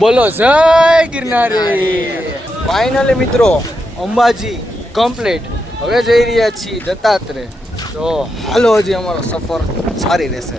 બોલો, જય ગિરનારી. ફાઇનલી મિત્રો, અંબાજી કમ્પ્લીટ હવે જઈ રહ્યા છીએ દત્તાત્રે તો હાલો, હજી અમારો સફર સારી રહેશે.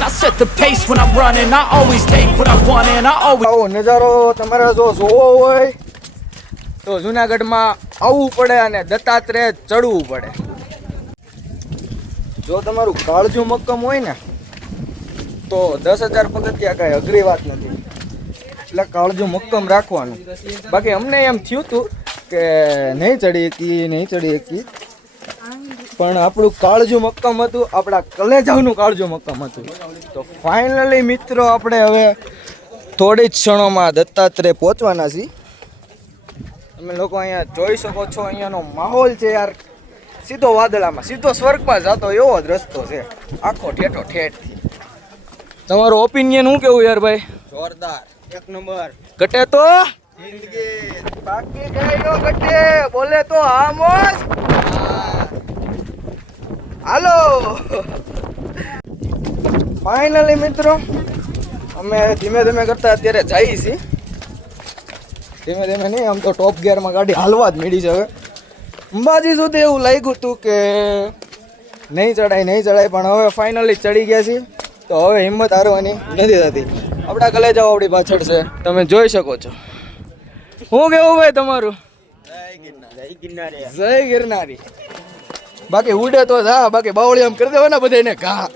I set the pace when I'm running. I always take what I want, and I always. આવો નજારો તમારે જો જોવો હોય તો જુનાગઢમાં આવવું પડે અને દત્તાત્રેય ચડવું પડે જો તમારું કાળજું મક્કમ હોય ને તો દસ હજાર પગથિયા કાંઈ અઘરી વાત નથી એટલે કાળજું મક્કમ રાખવાનું બાકી અમને એમ થયું હતું કે નહીં ચડી શકી નહીં ચડી શકી પણ આપણું કાળજું મક્કમ હતું આપણા કલેજાવનું કાળજું મક્કમ હતું. તો ફાઇનલી મિત્રો આપણે હવે થોડી જ ક્ષણોમાં દત્તાત્રેય પહોંચવાના છીએ. તમે લોકો અહીંયા જોઈ શકો છો અહીંયાનો માહોલ છે યાર. સીધો વાદળામાં સીધો સ્વર્ગમાં જતો એવો જ રસ્તો છે. આખો ઠેઠો ઠેઠથી તમારો ઓપિનિયન શું કેવું યાર ભાઈ? જોરદાર. એક નંબર. ઘટે તો? જિંદગી. બાકી કઈ નો ઘટે. બોલે તો હા મોજ હાલો. ફાઇનલી મિત્રો અમે ધીમે ધીમે કરતા અત્યારે જઈએ છીએ. ધીમે ધીમે નહીં આમ તો ટોપ ગિયરમાં ગાડી હાલવા જ મળી છે હવે. અંબાજી સુધી એવું લાગ્યું હતું કે નહીં ચડાય નહીં ચડાય પણ હવે ફાઇનલી ચડી ગયા છીએ. તો હવે હિંમત હારવાની નથી થતી. આપણા કલેજાઓ આપણી પાછળ છે. તમે જોઈ શકો છો. હું કેવું ભાઈ તમારું? જય ગિરનારી જય ગિરનાર. જય ગિરનારી. બાકી ઉડે તો જા, બાકી બાવળી આમ કરી દેવાના બધાને ઘા.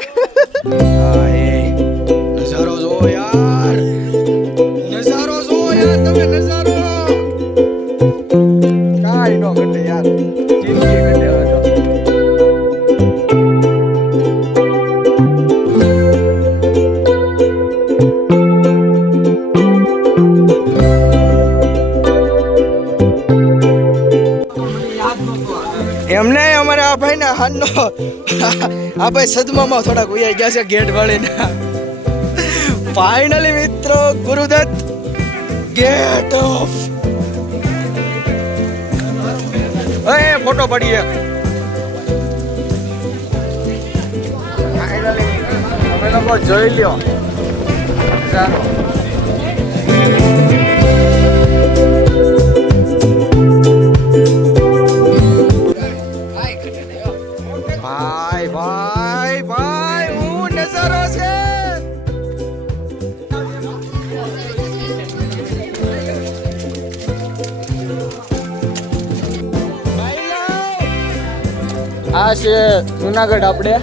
નજારો જો યાર નજારો જો યાર, તમે નજારો એમને અમારે આ ભાઈ ના હાનનો આ ભાઈ સદમામાં થોડાક ઉયાઈ ગયા છે ગેટ વાળીને. ફાઇનલી મિત્રો, ગુરુદત્ત ગેટ ઓફ. એ, ફોટો તમે લોકો જોઈ લ્યો. ચાલો ભાઈ ભાઈ ભાઈ, હું નજારો છે. આ છે જુનાગઢ આપણે.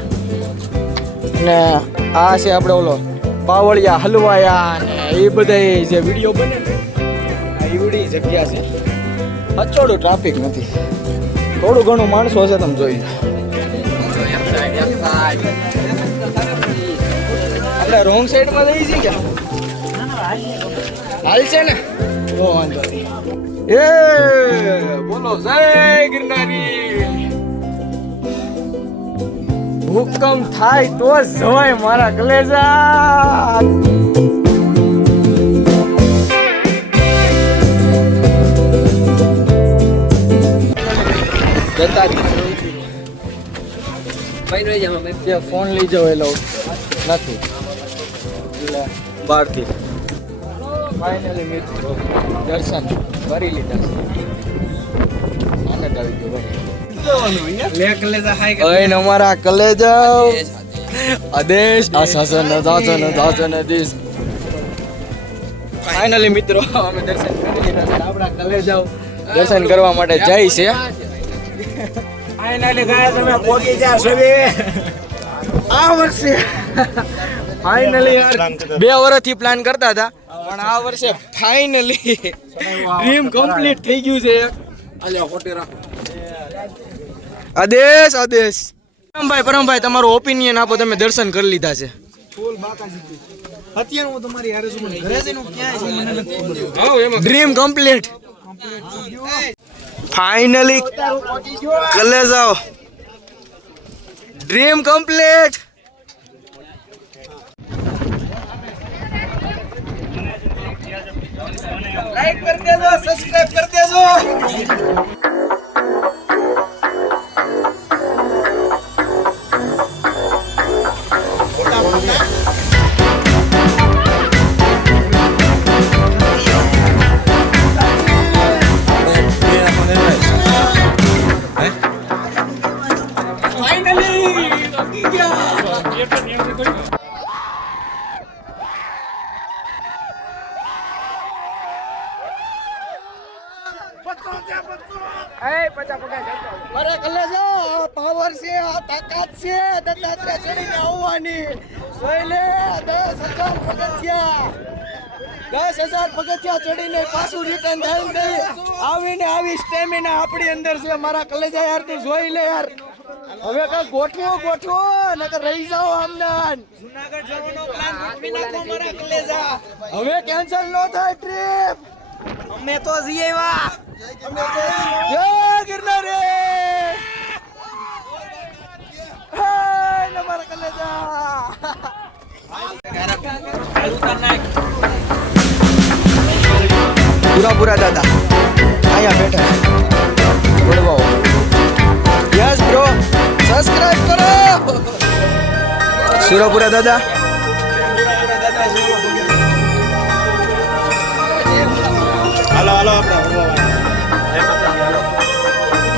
ને આ છે આપણે ઓલો પાવળિયા હલવાયા ને એ બધા જે વીડિયો બને એવડી જગ્યા છે. અચોડું ટ્રાફિક નથી. થોડું ઘણું માણસો છે તમે જોઈ. આપણે રોંગ સાઈડમાં જઈએ છીએ કે હાલ છે ને? એ, બોલો, જય ગિરનારી. હુકમ થાય તો જવાય મારા કલેજા જતા જ ફોન લઈ જાવ એ લઉં નથી. એટલે બહારથી. ફાઇનલી મિત્રો દર્શન. કરી લીધા છે. આનંદ આવી ગયો ભાઈ અમારા કલેજા. આદેશ આ શાસન આદેશ ફાઇનલી મિત્રો અમે દર્શન કરી લીધા આપણા કલેજાઓ દર્શન કરવા માટે જાય છે. ફાઇનલી ગયા તમે પોગી જા સવી આ વર્ષે ફાઇનલી બે વર્ષથી પ્લાન કરતા હતા પણ આ વર્ષે ફાઇનલી ડ્રીમ કમ્પ્લીટ થઈ ગયું છે. આદેશ આદેશ. પરમભાઈ પરમભાઈ તમારો ઓપિનિયન આપો તમે દર્શન કરી લીધા છે. અત્યારે હું તમારી હારે છું ઘરે જઈને હું ક્યાં છું મને નથી ખબર. ડ્રીમ કમ્પ્લીટ ફાઇનલી કલેજાઓ ડ્રીમ કમ્પ્લીટ લાઈક કરી દેજો સબસ્ક્રાઇબ કરી દેજો અરે પાવર છે આ તાકાત છે દત્તાત્રેય ચડીને આવવાની સોયલે દસ હજાર પગથિયા દસ હજાર પગથિયા ચડીને પાછું રિટર્ન થાય નહીં આવીને આવી સ્ટેમિના આપણી અંદર છે મારા કલેજા યાર તું જોઈ લે યાર હવે કઈ ગોઠવો ગોઠવો નકર રહી જાઓ આમદાન કલેજા હવે કેન્સલ ન થાય ટ્રીપ અમે તો જઈએ વા જય ગિરનાર! મારા કલેજા પૂરા પૂરા દાદા. અહીંયા બેઠા. બોલવાઓ. યસ બ્રો સબસ્ક્રાઇબ કરો. સુરાપુરા દાદા. હાલો હાલો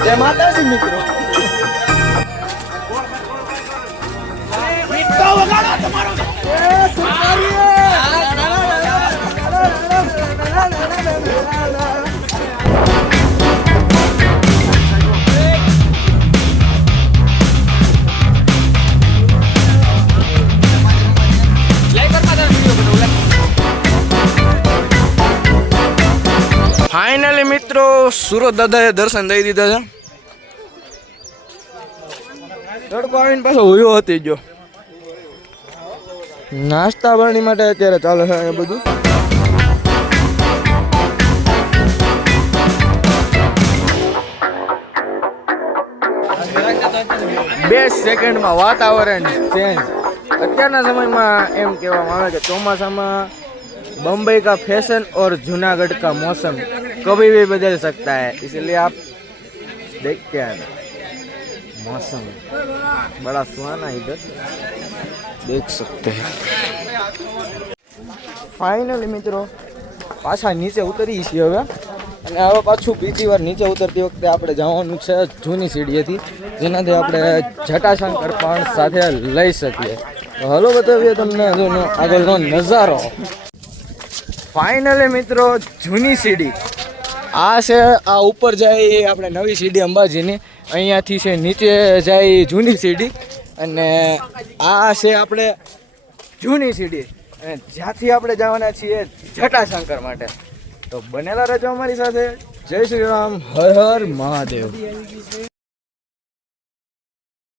જય માતાજી મિત્રો સુરત દાદાએ દર્શન દઈ દીધા છે. તડકો પાછો હુયો હતી જો નાસ્તા પાણી માટે અત્યારે ચાલે છે એ બધું. બે સેકન્ડમાં વાતાવરણ ચેન્જ અત્યારના સમયમાં એમ કહેવામાં આવે કે ચોમાસામાં બમ્બઈ કા ફેશન ઓર જુનાગઢ કા મોસમ कभी भी बदल सकता है इसलिए आप देख के आना मौसम बड़ा सुहाना इधर देख सकते हैं ફાઇનલી મિત્રો પાછા નીચે ઉતરી છીએ હવે અને હવે પાછું બીજી વાર નીચે ઉતરતી વખતે આપણે જવાનું છે જૂની સીડીએથી જેનાથી આપણે જટાશંકર પણ સાથે લઈ શકીએ તો હલો બતાવીએ તમને હજુનો આગળનો નજારો ફાઇનલી મિત્રો જૂની સીડી આ છે, આ ઉપર જાય આપણે નવી સીડી અંબાજીની. અહીંયાથી છે, નીચે જાય જૂની સીડી. અને આ છે આપણે જૂની સીડી. અને જ્યાંથી આપણે જવાના છીએ જટાશંકર માટે. તો બનેલા રજો અમારી સાથે. જય શ્રી રામ. હર હર મહાદેવ.